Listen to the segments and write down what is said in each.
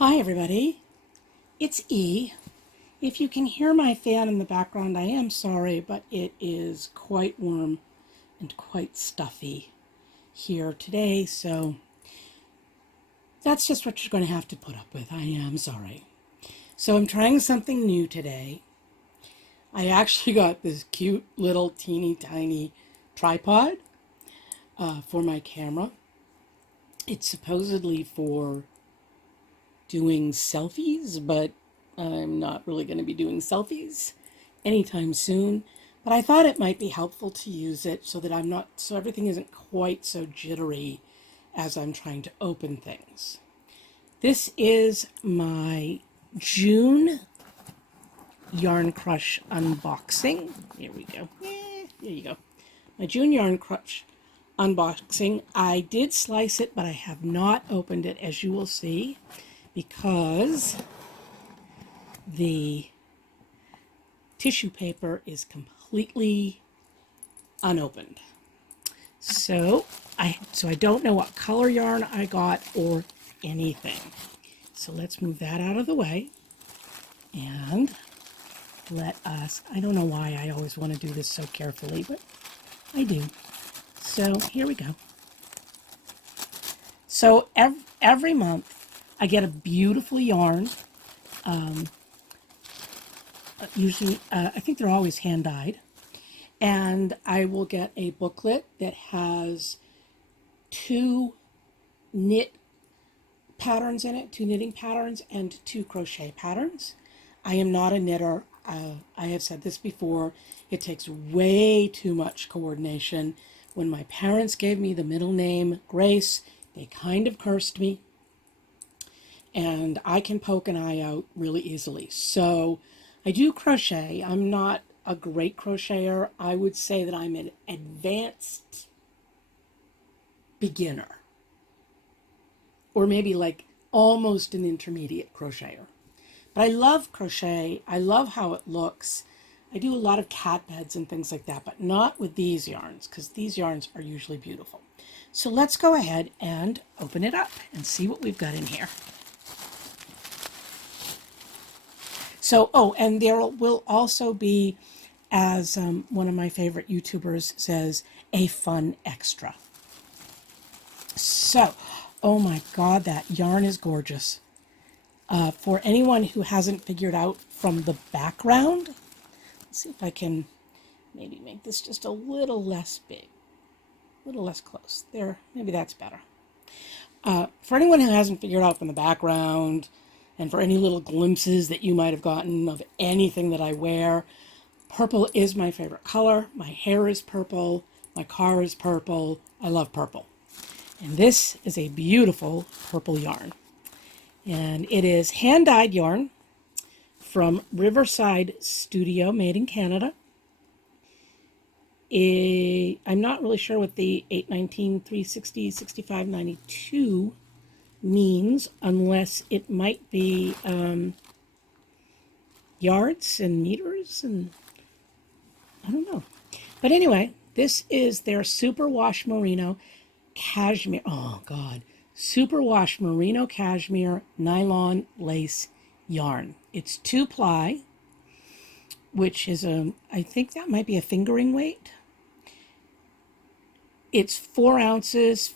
Hi everybody, it's E. If you can hear my fan in the background, I am sorry, but it is quite warm and quite stuffy here today, so that's just what you're going to have to put up with. I am sorry. So I'm trying something new today. I actually got this cute little teeny tiny tripod for my camera. It's supposedly for doing selfies, but I'm not really going to be doing selfies anytime soon. But I thought it might be helpful to use it so that so everything isn't quite so jittery as I'm trying to open things. This is my June Yarn Crush unboxing. Here we go. There you go. My June Yarn Crush unboxing. I did slice it, but I have not opened it, as you will see, because the tissue paper is completely unopened. So I don't know what color yarn I got or anything. So let's move that out of the way and I don't know why I always want to do this so carefully, but I do. So here we go. So every month I get a beautiful yarn. Usually, I think they're always hand dyed. And I will get a booklet that has two knit patterns in it, two knitting patterns and two crochet patterns. I am not a knitter. I have said this before. It takes way too much coordination. When my parents gave me the middle name Grace, they kind of cursed me. And I can poke an eye out really easily. So I do crochet. I'm not a great crocheter. I would say that I'm an advanced beginner, or maybe like almost an intermediate crocheter. But I love crochet. I love how it looks. I do a lot of cat beds and things like that, but not with these yarns, because these yarns are usually beautiful. So let's go ahead and open it up and see what we've got in here. So, and there will also be, as one of my favorite YouTubers says, a fun extra. So, oh my God, that yarn is gorgeous. For anyone who hasn't figured out from the background, let's see if I can maybe make this just a little less big, a little less close. There, maybe that's better. For anyone who hasn't figured out from the background, and for any little glimpses that you might have gotten of anything that I wear, purple is my favorite color. My hair is purple. My car is purple. I love purple. And this is a beautiful purple yarn. And it is hand-dyed yarn from Riverside Studio, made in Canada. I'm not really sure what the 819, 360, 6592 means, unless it might be yards and meters, and I don't know. But anyway, this is their Superwash Merino Cashmere. Oh God, Superwash Merino Cashmere Nylon Lace Yarn. It's 2-ply, which is I think that might be a fingering weight. It's 4 ounces,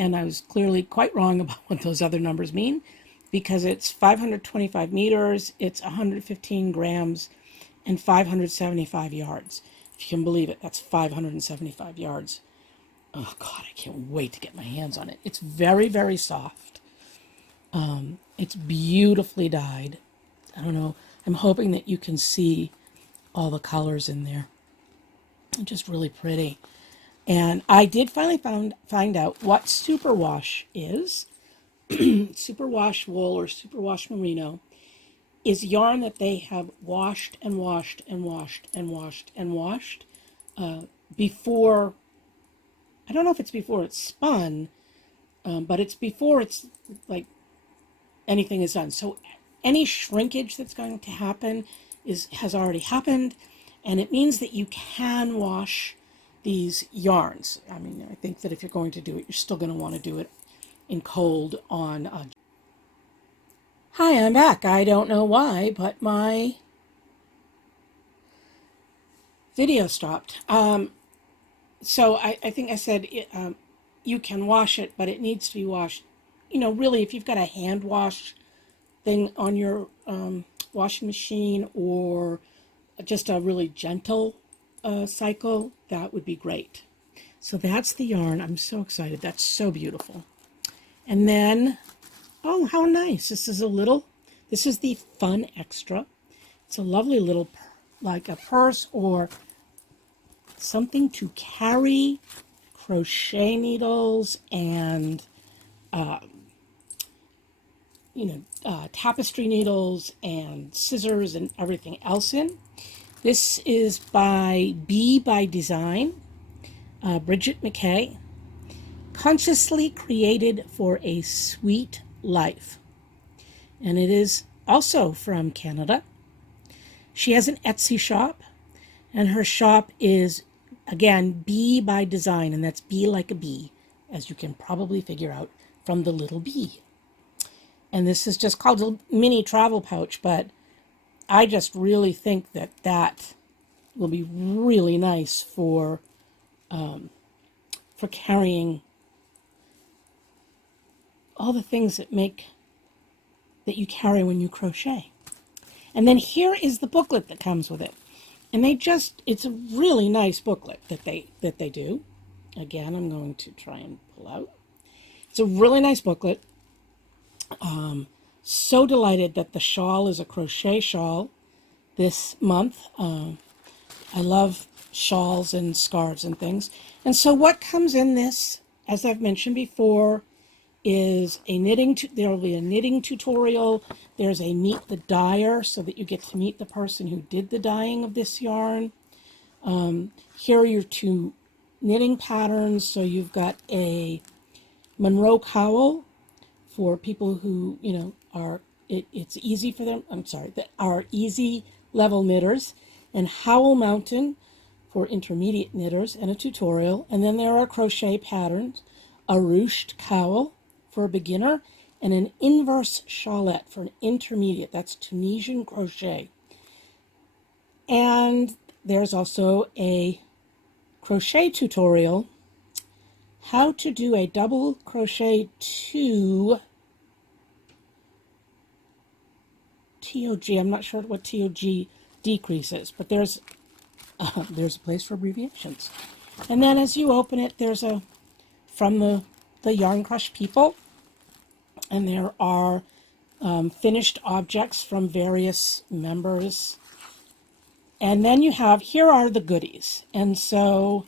and I was clearly quite wrong about what those other numbers mean, because it's 525 meters, it's 115 grams, and 575 yards. If you can believe it, that's 575 yards. Oh God, I can't wait to get my hands on it. It's very, very soft. It's beautifully dyed. I don't know. I'm hoping that you can see all the colors in there. Just really pretty. And I did finally find out what superwash is. Superwash wool or superwash merino is yarn that they have washed and washed and washed and washed and washed before. I don't know if it's before it's spun, but it's before it's like anything is done. So any shrinkage that's going to happen has already happened, and it means that you can wash these yarns. I mean, I think that if you're going to do it, you're still going to want to do it in cold on Hi, I'm back. I don't know why, but my video stopped. So I think I said you can wash it, but it needs to be washed. You know, really, if you've got a hand wash thing on your washing machine or just a really gentle cycle, that would be great. So that's the yarn. I'm so excited. That's so beautiful. And then, oh, how nice. This is the Fun Extra. It's a lovely little, like a purse or something to carry crochet needles and, tapestry needles and scissors and everything else in. This is by Bee by Design, Bridget McKay. Consciously created for a sweet life. And it is also from Canada. She has an Etsy shop, and her shop is, again, Bee by Design, and that's bee like a bee, as you can probably figure out from the little bee. And this is just called a mini travel pouch, but I just really think that that will be really nice for carrying all the things that you carry when you crochet. And then here is the booklet that comes with it. And it's a really nice booklet that they do. Again, I'm going to try and pull out. It's a really nice booklet. So delighted that the shawl is a crochet shawl this month. I love shawls and scarves and things. And so what comes in this, as I've mentioned before, is there will be a knitting tutorial. There's a meet the dyer so that you get to meet the person who did the dyeing of this yarn. Here are your two knitting patterns. So you've got a Monroe cowl for people who, it's easy for them, that are easy level knitters, and Howell Mountain for intermediate knitters and a tutorial. And then there are crochet patterns, a ruched cowl for a beginner, and an inverse shawlette for an intermediate. That's Tunisian crochet. And there's also a crochet tutorial, how to do a double crochet to TOG. I'm not sure what TOG decrease is, but there's a place for abbreviations. And then as you open it, there's from the Yarn Crush people, and there are finished objects from various members. And then here are the goodies. And so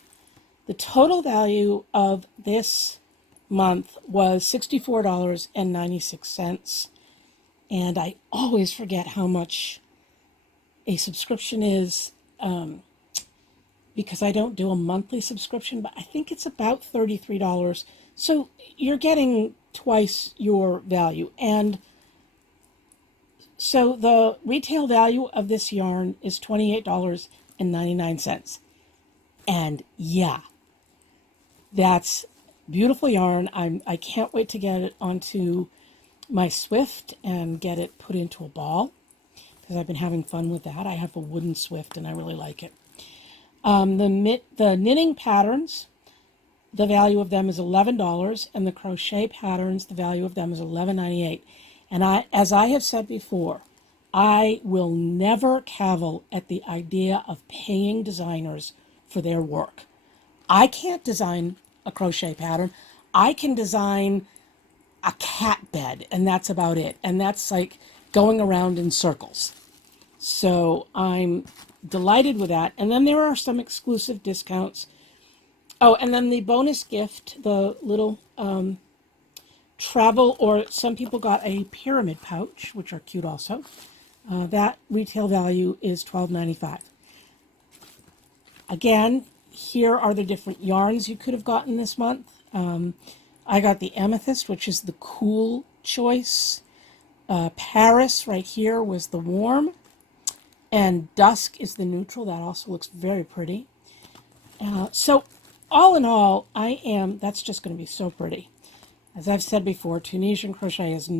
the total value of this month was $64.96. And I always forget how much a subscription is because I don't do a monthly subscription, but I think it's about $33. So you're getting twice your value. And so the retail value of this yarn is $28.99. And yeah, that's beautiful yarn. I can't wait to get it onto my Swift and get it put into a ball because I've been having fun with that. I have a wooden Swift and I really like it. The knitting patterns, the value of them is $11, and the crochet patterns, the value of them is $11.98. And as I have said before, I will never cavil at the idea of paying designers for their work. I can't design a crochet pattern. I can design a cat bed, and that's about it. And that's like going around in circles. So I'm delighted with that. And then there are some exclusive discounts. Oh, and then the bonus gift, the little travel, or some people got a pyramid pouch, which are cute also. That retail value is $12.95. Again, here are the different yarns you could have gotten this month. I got the amethyst, which is the cool choice. Paris right here was the warm. And dusk is the neutral. That also looks very pretty. So all in all, that's just going to be so pretty. As I've said before, Tunisian crochet is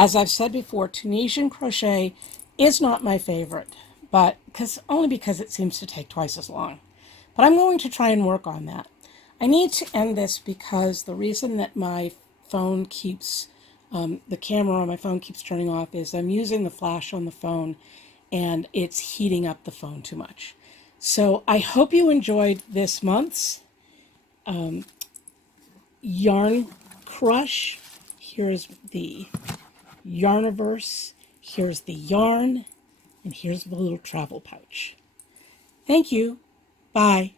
As I've said before, Tunisian crochet is not my favorite, but only because it seems to take twice as long. But I'm going to try and work on that. I need to end this because the reason that my phone keeps, the camera on my phone keeps turning off is I'm using the flash on the phone and it's heating up the phone too much. So I hope you enjoyed this month's Yarn Crush. Here's the Yarniverse, here's the yarn, and here's the little travel pouch. Thank you. Bye.